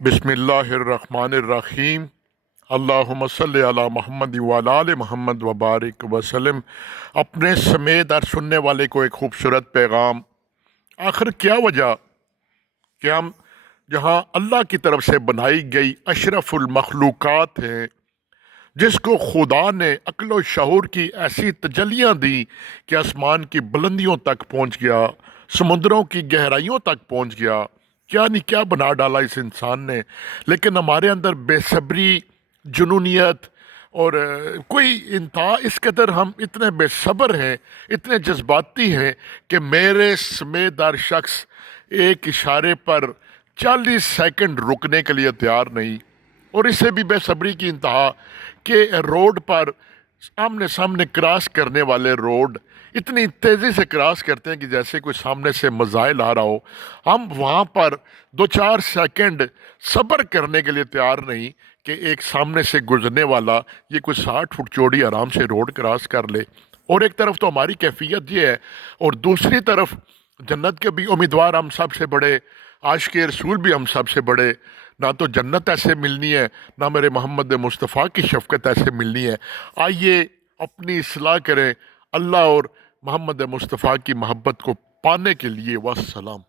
बिस्मिल्लाह अर्रहमान अर्रहीम। अल्लाहुम्मा सल्ली अला मोहम्मद व अला आले मोहम्मद व बारिक वसल्लम। अपने समेत और सुनने वाले को एक खूबसूरत पैगाम। आखिर क्या वजह कि हम जहाँ अल्लाह की तरफ से बनाई गई अशरफुल मखलूक़ात हैं, जिसको खुदा ने अक्ल व शऊर की ऐसी तजलियाँ दी कि आसमान की बुलंदियों तक पहुँच गया, समुद्रों की गहराइयों तक पहुँच गया, क्या नहीं क्या बना डाला इस इंसान ने। लेकिन हमारे अंदर बेसब्री, जुनूनियत और कोई इंतहा, इस कदर हम इतने बेसब्र हैं, इतने जज्बाती हैं कि मेरे समेतदार शख्स एक इशारे पर 40 सेकंड रुकने के लिए तैयार नहीं। और इससे भी बेसब्री की इंतहा कि रोड पर आमने सामने क्रॉस करने वाले रोड इतनी तेज़ी से क्रॉस करते हैं कि जैसे कोई सामने से मज़ाइल आ रहा हो। हम वहाँ पर 2-4 सेकंड सब्र करने के लिए तैयार नहीं कि एक सामने से गुजरने वाला ये कोई 60 फुट चौड़ी आराम से रोड क्रॉस कर ले। और एक तरफ तो हमारी कैफियत ये है, और दूसरी तरफ जन्नत के भी उम्मीदवार हम सबसे बड़े, आशिक़ रसूल भी हम सबसे बड़े। ना तो जन्नत ऐसे मिलनी है, ना मेरे मोहम्मद मुस्तफ़ा की शफ़क़त ऐसे मिलनी है। आइए अपनी इस्लाह करें अल्लाह और मोहम्मद मुस्तफ़ा की मोहब्बत को पाने के लिए। वस्सलाम।